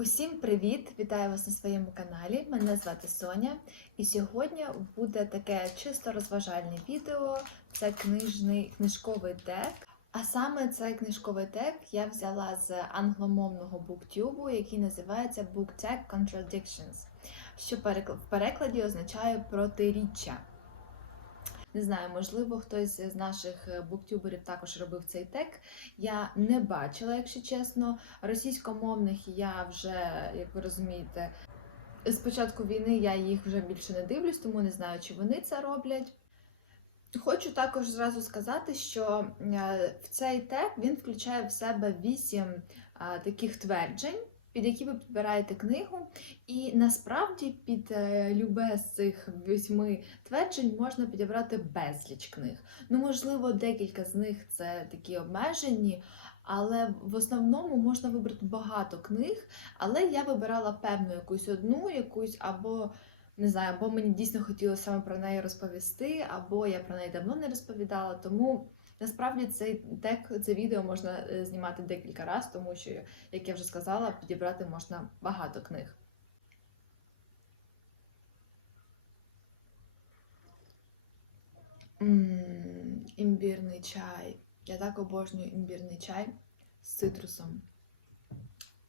Усім привіт! Вітаю вас на своєму каналі. Мене звати Соня, і сьогодні буде таке чисто розважальне відео. Це книжний книжковий тег. А саме цей книжковий тег я взяла з англомовного буктюбу, який називається Book Tag Contradictions, що в перекладі означає протиріччя. Не знаю, можливо, хтось з наших е, буктюберів також робив цей тег. Я не бачила, якщо чесно. Російськомовних я вже, як ви розумієте, з початку війни я їх вже більше не дивлюсь, тому не знаю, чи вони це роблять. Хочу також зразу сказати, що е, в цей тег він включає в себе вісім таких тверджень, під які ви підбираєте книгу. І насправді під е, любе з цих восьми тверджень можна підібрати безліч книг. Ну, можливо, декілька з них це такі обмежені, але в основному можна вибрати багато книг. Але я вибирала певну якусь одну, якусь або не знаю, або мені дійсно хотілося саме про неї розповісти, або я про неї давно не розповідала. Тому насправді цей тег, це відео можна е, знімати декілька разів, тому що, як я вже сказала, підібрати можна багато книг. Мм, імбірний чай. Я так обожнюю імбірний чай з цитрусом.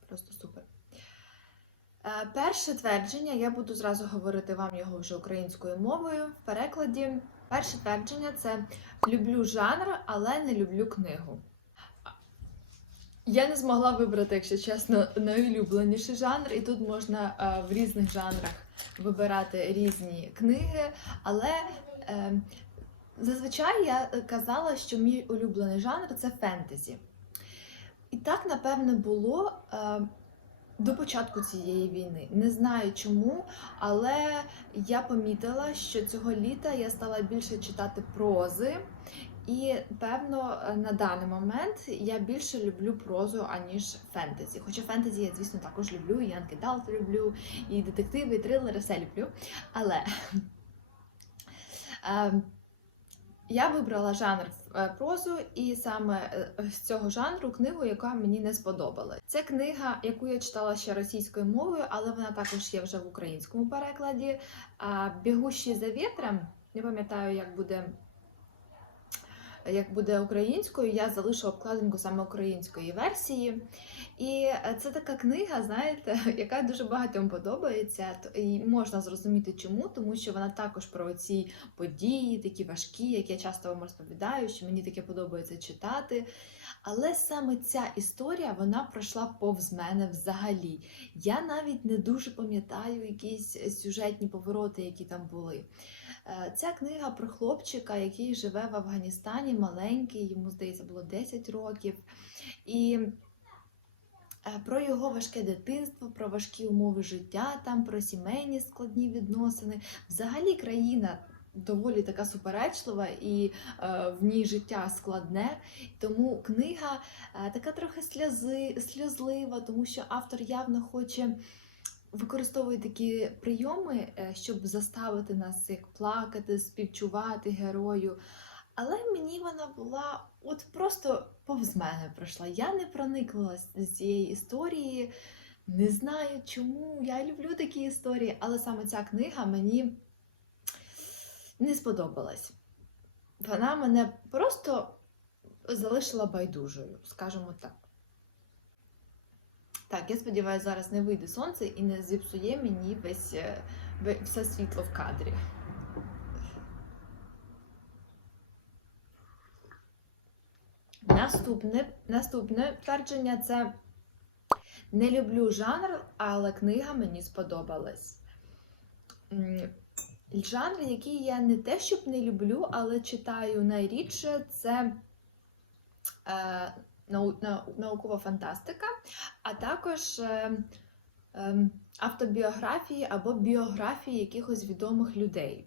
Просто супер. Е, Перше твердження, я буду зразу говорити вам його вже українською мовою в перекладі. Перше твердження це люблю жанр, але не люблю книгу. Я не змогла вибрати, якщо чесно, найулюбленіший жанр, і тут можна е, в різних жанрах вибирати різні книги, але е, зазвичай я казала, що мій улюблений жанр це фентезі. І так, напевне, було е, до початку цієї війни. Не знаю чому, але я помітила, що цього літа я стала більше читати прози. І певно на даний момент я більше люблю прозу, аніж фентезі. Хоча фентезі я, звісно, також люблю, і анкедалт люблю, і детективи, і трилери, все люблю. Але е, я вибрала жанр е, прозу, і саме е, з цього жанру книгу, яка мені не сподобалась. Це книга, яку я читала ще російською мовою, але вона також є вже в українському перекладі. Бігущі за вітром, не пам'ятаю, як буде. Як буде українською, я залишу обкладинку саме української версії. І е, це така книга, знаєте, яка дуже багатьом подобається. І можна зрозуміти чому, тому що вона також про ці події, такі важкі, як я часто вам розповідаю, що мені таке подобається читати. Але саме ця історія вона пройшла повз мене взагалі. Я навіть не дуже пам'ятаю якісь сюжетні повороти, які там були. Е, Ця книга про хлопчика, який живе в Афганістані, маленький, йому здається, було 10 років. І е, про його важке дитинство, про важкі умови життя, там, про сімейні складні відносини. Взагалі країна доволі така суперечлива і е, в ній життя складне. Тому книга е, така трохи сльози, сльозлива, тому що автор явно хоче. Використовує такі прийоми, е, щоб заставити нас як плакати, співчувати герою. Але мені вона була от просто повз мене пройшла. Я не прониклась з цієї історії. Не знаю чому. Я люблю такі історії, але саме ця книга мені не сподобалась. Вона мене просто залишила байдужою, скажімо так. Так, я сподіваюся, зараз не вийде сонце і не зіпсує мені весь, е, все світло в кадрі. Наступне, наступне твердження це не люблю жанр, але книга мені сподобалась. Жанр, який я не те, щоб не люблю, але читаю найрідше, це е, наукова фантастика, а також е, е, автобіографії або біографії якихось відомих людей.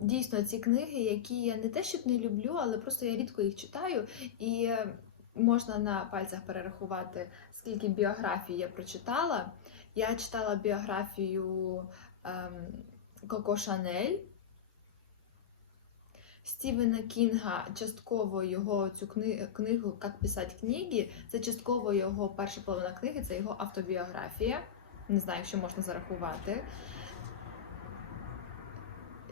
Дійсно, ці книги, які я не те, щоб не люблю, але просто я рідко їх читаю, і можна на пальцях перерахувати, скільки біографій я прочитала. Я читала біографію ем, Коко Шанель. Стівена Кінга, частково його цю кни- книгу «Як писати книги, це частково його перша половина книги, це його автобіографія. Не знаю, якщо можна зарахувати.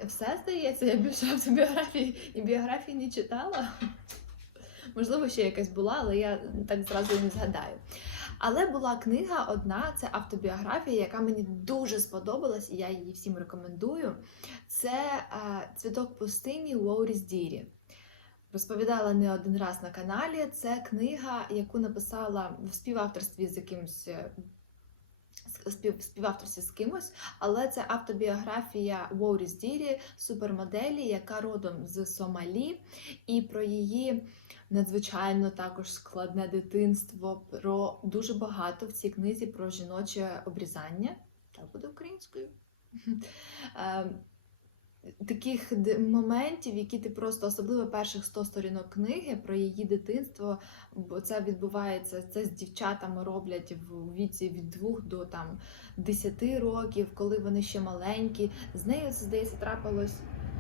Все здається, я більше автобіографії і біографії не читала. Можливо, ще якась була, але я так зразу не згадаю. Але була книга одна, це автобіографія, яка мені дуже сподобалась, і я її всім рекомендую. Це а, Цвіток пустині Лоуріс Дірі. Розповідала не один раз на каналі. Це книга, яку написала в співавторстві з якимось. Спів, співавторстві з кимось, але це автобіографія Воуріс Дірі, супермоделі, яка родом з Сомалі, і про її надзвичайно також складне дитинство, про дуже багато в цій книзі про жіноче обрізання. Так буде українською. Таких моментів, які ти просто, особливо перших 100 сторінок книги про її дитинство, бо це відбувається, це з дівчатами роблять в віці від 2 до там 10 років, коли вони ще маленькі. З нею здається трапилось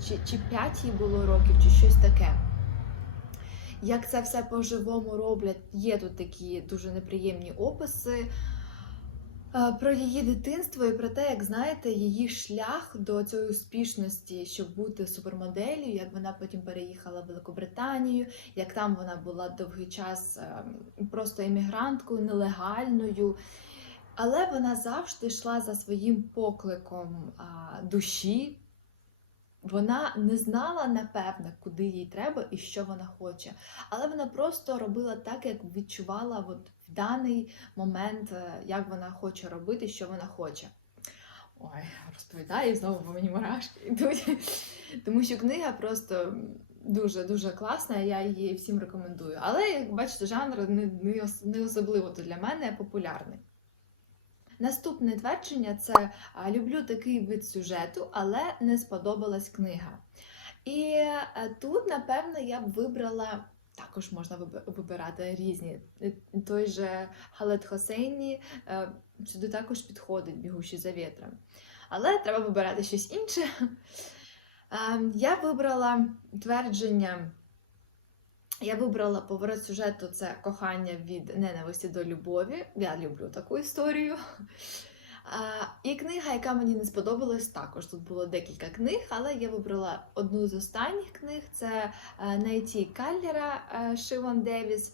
чи, чи 5 їй було років, чи щось таке. Як це все по-живому роблять, є тут такі дуже неприємні описи про її дитинство і про те, як знаєте, її шлях до цієї успішності, щоб бути супермоделлю, як вона потім переїхала в Великобританію, як там вона була довгий час е, просто емігранткою, нелегальною. Але вона завжди йшла за своїм покликом душі. Вона не знала, напевне, куди їй треба і що вона хоче. Але вона просто робила так, як відчувала от в даний момент, е, як вона хоче робити, що вона хоче. Ой, розповідаю, знову по мені мурашки йдуть. Тому що книга просто дуже-дуже класна, я її всім рекомендую. Але, як бачите, жанр не, не, особливо для мене популярний. Наступне твердження це люблю такий вид сюжету, але не сподобалась книга. І е, тут, напевно, я б вибрала. Також можна вибирати різні. Е, Той же Халет Хосейні е, сюди також підходить бігущий за вітром. Але треба вибирати щось інше. Е, Я вибрала твердження. Я вибрала поворот сюжету це кохання від ненависті до любові. Я люблю таку історію. І книга, яка мені не сподобалась, також тут було декілька книг, але я вибрала одну з останніх книг це е, Найті Каллера е, Шивон Девіс.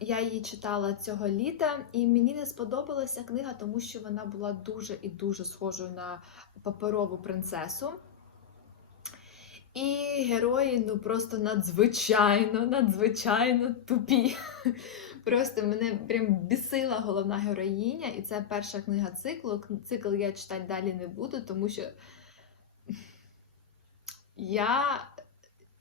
Я її читала цього літа, і мені не сподобалася книга, тому що вона була дуже і дуже схожою на паперову принцесу. І герої ну просто надзвичайно, надзвичайно тупі. Просто мене прям бісила головна героїня, і це перша книга циклу. Цикл я читати далі не буду, тому що я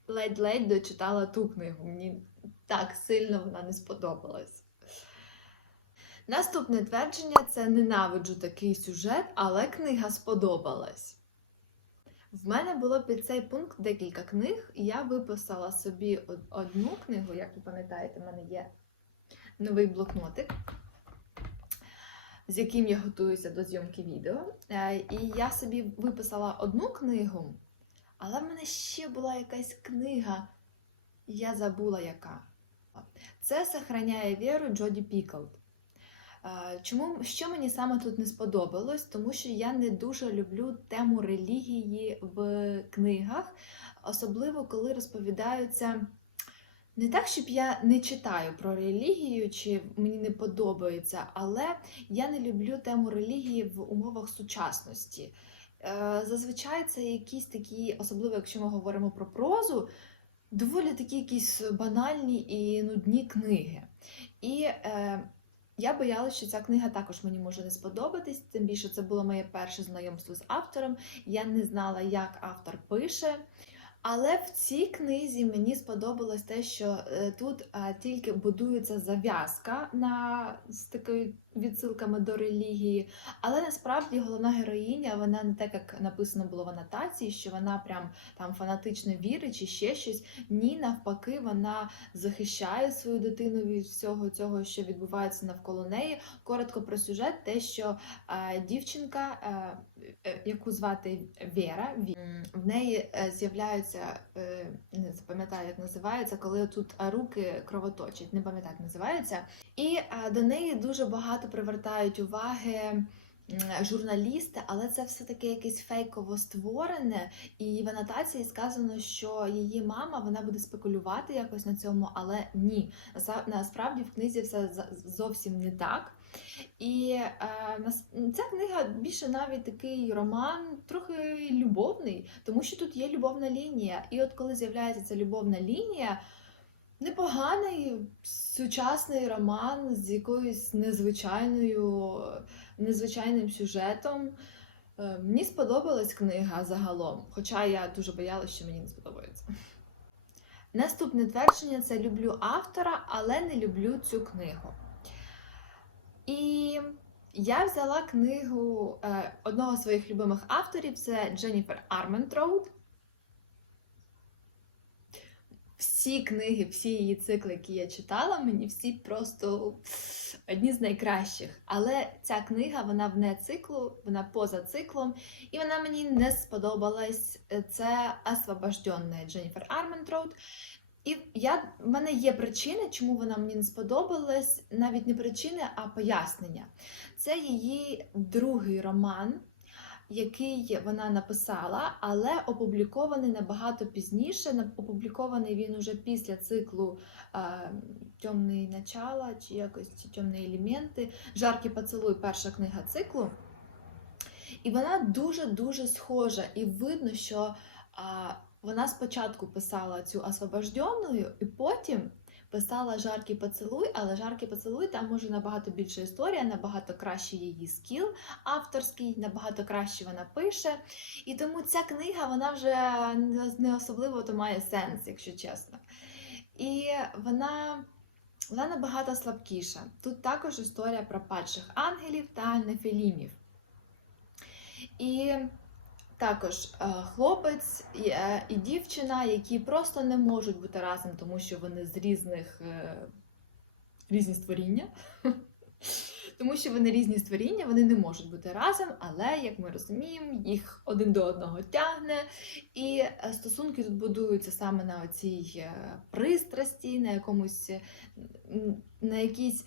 ледь-ледь дочитала ту книгу. Мені так сильно вона не сподобалась. Наступне твердження це ненавиджу такий сюжет, але книга сподобалась. В мене було під цей пункт декілька книг, і я виписала собі одну книгу, як ви пам'ятаєте, в мене є новий блокнотик, з яким я готуюся до зйомки відео. Е, І я собі виписала одну книгу, але в мене ще була якась книга, я забула яка. Це Сохраняє віру Джоді Піклд. Чому що мені саме тут не сподобалось? Тому що я не дуже люблю тему релігії в книгах, особливо коли розповідаються. Не так, щоб я не читаю про релігію, чи мені не подобається, але я не люблю тему релігії в умовах сучасності. Е, Зазвичай це якісь такі, особливо якщо ми говоримо про прозу, доволі такі якісь банальні і нудні книги. І е, я боялася, що ця книга також мені може не сподобатись, тим більше це було моє перше знайомство з автором. Я не знала, як автор пише. Але в цій книзі мені сподобалось те, що е, тут е, тільки будується зав'язка на з такої відсилками до релігії. Але насправді головна героїня, вона не так, як написано було в анотації, що вона прям там фанатично вірить чи ще щось. Ні, навпаки, вона захищає свою дитину від всього цього, що відбувається навколо неї. Коротко про сюжет, те, що е, дівчинка, е, е, яку звати Вера, в неї е, з'являються, е, не запам'ятаю, як називається, коли тут е, руки кровоточать, не пам'ятаю, як називається. І е, до неї дуже багато привертають уваги. Журналісти, але це все таки якесь фейково створене, і в анотації сказано, що її мама вона буде спекулювати якось на цьому, але ні. Насправді в книзі все зовсім не так. І е, ця книга більше навіть такий роман, трохи любовний, тому що тут є любовна лінія. І от коли з'являється ця любовна лінія, непоганий сучасний роман з якоюсь незвичайною, незвичайним сюжетом. Е, Мені сподобалась книга загалом, хоча я дуже боялася, що мені не сподобається. Наступне твердження це люблю автора, але не люблю цю книгу. І я взяла книгу е, одного з своїх любимих авторів це Дженніфер Арментроуд. Всі книги, всі її цикли, які я читала, мені всі просто одні з найкращих. Але ця книга, вона вне циклу, вона поза циклом, і вона мені не сподобалась. Це Освобожденна Дженніфер Арментроуд. І я, в мене є причини, чому вона мені не сподобалась, навіть не причини, а пояснення. Це її другий роман, який вона написала, але опублікований набагато пізніше. Опублікований він уже після циклу е, Темний начала чи якось чи темні елементи. Жаркі поцілуй, перша книга циклу. І вона дуже-дуже схожа. І видно, що а, вона спочатку писала цю освобожденную, і потім писала жаркий поцілуй, але жаркий поцілуй там може набагато більша історія, набагато краще її скіл авторський, набагато краще вона пише. І тому ця книга вона вже не особливо то має сенс, якщо чесно. І вона. Вона набагато слабкіша. Тут також історія про падших ангелів та нефілімів. І також е, хлопець і, е, дівчина, які просто не можуть бути разом, тому що вони з різних е, різні створіння. Тому що вони різні створіння, вони не можуть бути разом, але як ми розуміємо, їх один до одного тягне. І стосунки тут будуються саме на оцій е, пристрасті, на якомусь на якійсь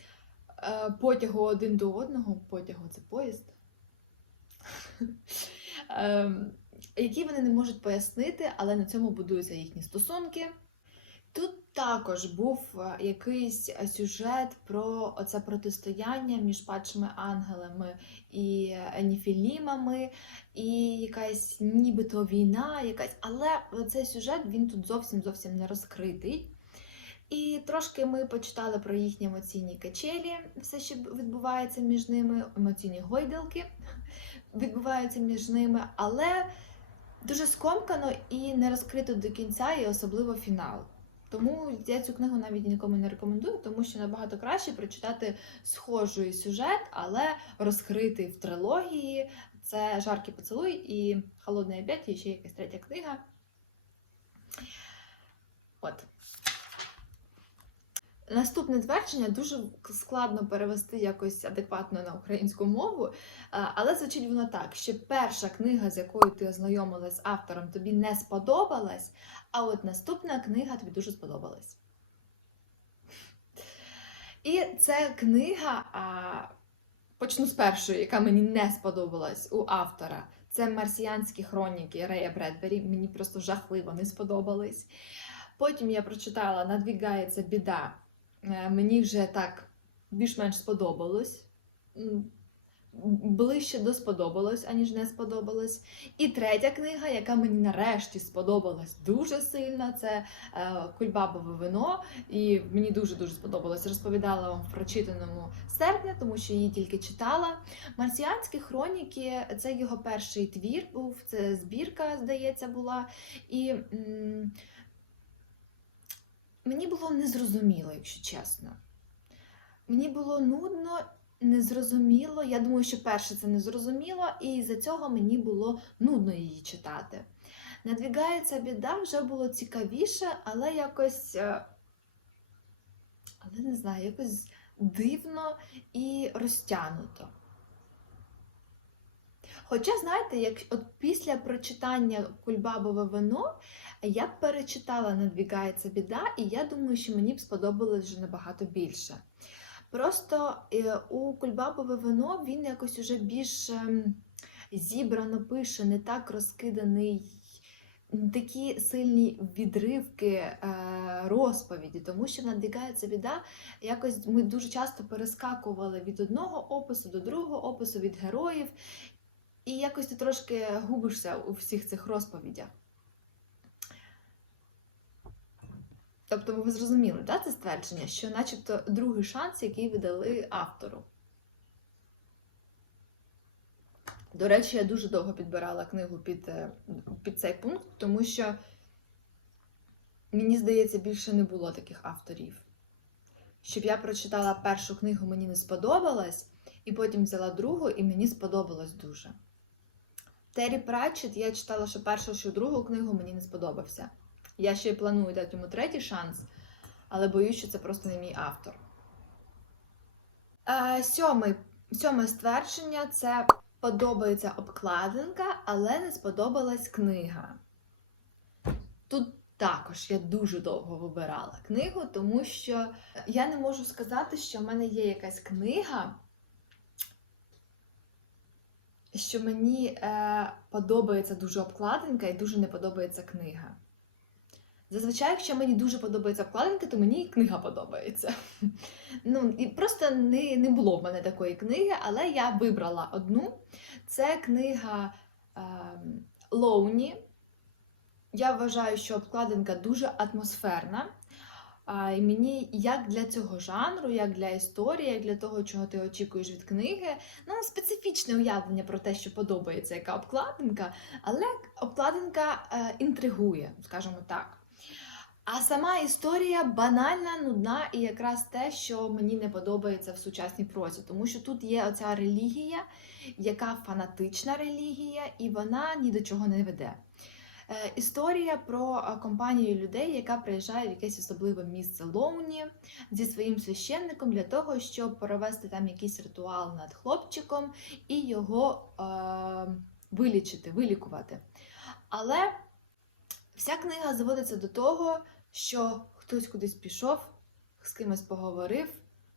потягу один до одного. Потягу це поїзд. Ем, які вони не можуть пояснити, але на цьому будуються їхні стосунки. Тут також був е, якийсь сюжет про оце протистояння між падшими ангелами і ніфілімами, і якась нібито війна, якась, але цей сюжет він тут зовсім зовсім не розкритий. І трошки ми почитали про їхні емоційні качелі, все, що відбувається між ними, емоційні гойдалки відбуваються між ними, але дуже скомкано і не розкрито до кінця, і особливо фінал. Тому я цю книгу навіть нікому не рекомендую, тому що набагато краще прочитати схожий сюжет, але розкритий в трилогії. Це Жаркий поцілуй і Холодний обід, і ще якась третя книга. От. Наступне твердження дуже складно перевести якось адекватно на українську мову, але звучить воно так: що перша книга, з якою ти ознайомилась автором, тобі не сподобалась, а от наступна книга тобі дуже сподобалась. І це книга, а, почну з першої, яка мені не сподобалась у автора. Це марсіанські хроніки Рея Бредбері. Мені просто жахливо не сподобались. Потім я прочитала Надвігається біда. Е, Мені вже так більш-менш сподобалось. Ближче до сподобалось, аніж не сподобалось. І третя книга, яка мені нарешті сподобалась дуже сильно, це е, Кульбабове вино. І мені дуже-дуже сподобалось. Розповідала вам в прочитаному серпня, тому що її тільки читала. Марсіанські хроніки це його перший твір був, це збірка, здається, була. І м, мені було незрозуміло, якщо чесно. Мені було нудно, незрозуміло. Я думаю, що перше це незрозуміло, і за цього мені було нудно її читати. Надвігається біда вже було цікавіше, але якось, е, але не знаю, якось дивно і розтягнуто. Хоча, знаєте, як от після прочитання Кульбабове вино я б перечитала Надвігається біда, і я думаю, що мені б сподобалось вже набагато більше. Просто е, у Кульбабове вино він якось уже більш ем, зібрано пише, не так розкиданий, такі сильні відривки е, розповіді, тому що надвігається біда. Якось ми дуже часто перескакували від одного опису до другого опису, від героїв, і якось ти трошки губишся у всіх цих розповідях. Тобто ви зрозуміли, да, це ствердження, що начебто другий шанс, який ви дали автору. До речі, я дуже довго підбирала книгу під, е, під цей пункт, тому що, мені здається, більше не було таких авторів. Щоб я прочитала першу книгу, мені не сподобалась, і потім взяла другу, і мені сподобалось дуже. Террі Пратчет я читала, що першу, що другу книгу мені не сподобався. Я ще й планую дати йому третій шанс, але боюсь, що це просто не мій автор. Е, сьомий, сьоме ствердження це подобається обкладинка, але не сподобалась книга. Тут також я дуже довго вибирала книгу, тому що я не можу сказати, що в мене є якась книга, що мені е, подобається дуже обкладинка і дуже не подобається книга. Зазвичай, якщо мені дуже подобається обкладинка, то мені і книга подобається. Ну, і просто не, не було в мене такої книги, але я вибрала одну. Це книга е, Лоуні. Я вважаю, що обкладинка дуже атмосферна. І мені як для цього жанру, як для історії, як для того, чого ти очікуєш від книги, ну, специфічне уявлення про те, що подобається яка обкладинка, але обкладинка е, інтригує, скажімо так. А сама історія банальна, нудна і якраз те, що мені не подобається в сучасній прозі, тому що тут є оця релігія, яка фанатична релігія, і вона ні до чого не веде. Е, Історія про е, компанію людей, яка приїжджає в якесь особливе місце Лоуні зі своїм священником для того, щоб провести там якийсь ритуал над хлопчиком і його е, вилічити, вилікувати. Але вся книга зводиться до того, що хтось кудись пішов, з кимось поговорив,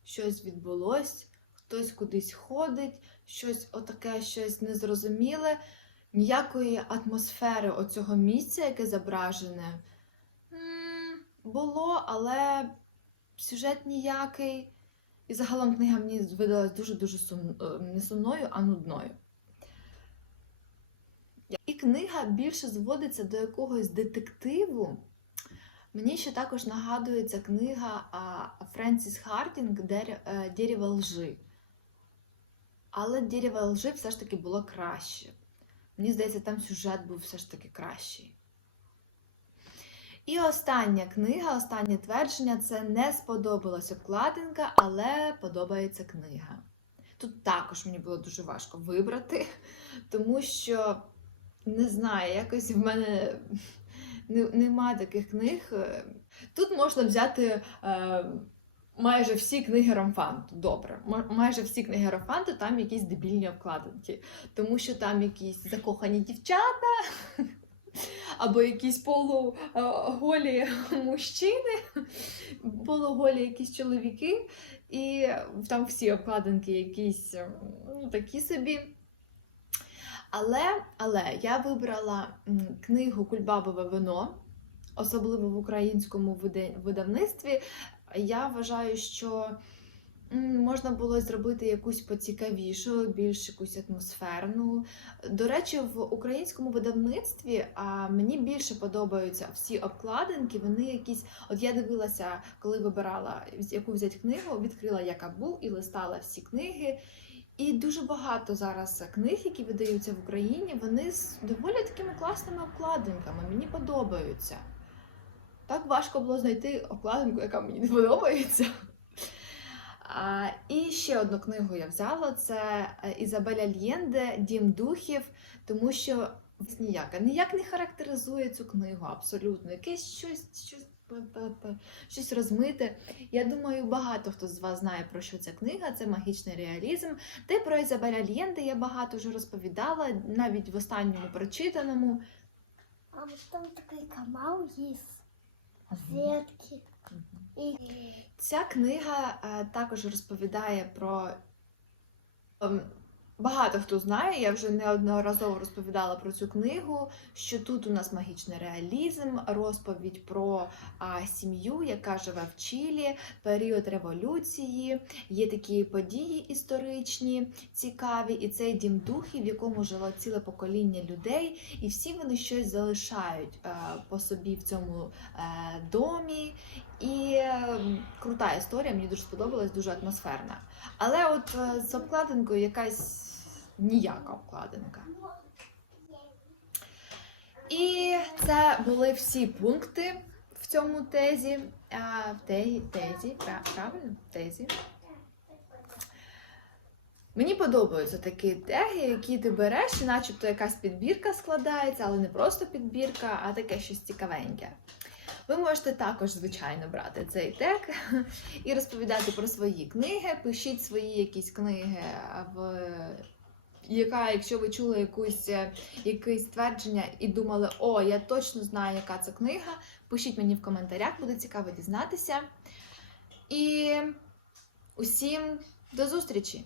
щось відбулось, хтось кудись ходить, щось отаке, щось незрозуміле ніякої атмосфери оцього місця, яке зображене, було, але сюжет ніякий. І загалом книга мені видалась дуже-дуже сум... е, не сумною, а нудною. І книга більше зводиться до якогось детективу. Мені ще також нагадується книга Френсіс Хардінг «Дер- е, лжи. Але дерево лжи все ж таки було краще. Мені здається, там сюжет був все ж таки кращий. І остання книга, останнє твердження це не сподобалась обкладинка, але подобається книга. Тут також мені було дуже важко вибрати, тому що не знаю, якось в мене не- немає таких книг. Тут можна взяти. Е, Майже всі книги Ромфанту, добре. Майже всі книги Ромфанту там якісь дебільні обкладинки тому що там якісь закохані дівчата, або якісь полуголі мужчини, полуголі якісь чоловіки, і там всі обкладинки якісь ну, такі собі. Але, але я вибрала книгу Кульбабове вино, особливо в українському видавництві. Я вважаю, що Можна було зробити якусь поцікавішу, більш якусь атмосферну. До речі, в українському видавництві а, мені більше подобаються всі обкладинки. Вони якісь. От я дивилася, коли вибирала яку взяти книгу, відкрила Якабу і листала всі книги. І дуже багато зараз книг, які видаються в Україні, вони з доволі такими класними обкладинками. Мені подобаються. Так важко було знайти обкладинку, яка мені не подобається. А, і ще одну книгу я взяла: це е, Ізабеля Лєнде Дім духів, тому що ніяка ніяк не характеризує цю книгу абсолютно. Якесь щось, щось, щось розмите. Я думаю, багато хто з вас знає про що ця книга. Це магічний реалізм. Де про Ізабеля Лєнде я багато вже розповідала, навіть в останньому прочитаному. А там такой канал есть. Ветки. И Ця книга е, також розповідає про. Багато хто знає, я вже неодноразово розповідала про цю книгу, що тут у нас магічний реалізм, розповідь про а, сім'ю, яка живе в Чилі, період революції, є такі події історичні, цікаві, і цей дім духів, в якому жило ціле покоління людей, і всі вони щось залишають е, по собі в цьому е, домі. І крута історія, мені дуже сподобалась, дуже атмосферна. Але от е, з обкладинкою якась ніяка обкладинка. І це були всі пункти в цьому тезі. А, в тезі, тезі, пра- правильно? Тезі. Мені подобаються такі теги, які ти береш, і начебто якась підбірка складається, але не просто підбірка, а таке щось цікавеньке. Ви можете також, звичайно, брати цей тег і розповідати про свої книги. Пишіть свої якісь книги, в яка, якщо ви чули якусь, е, якесь твердження і думали, о, я точно знаю, яка це книга, пишіть мені в коментарях, буде цікаво дізнатися. І усім до зустрічі!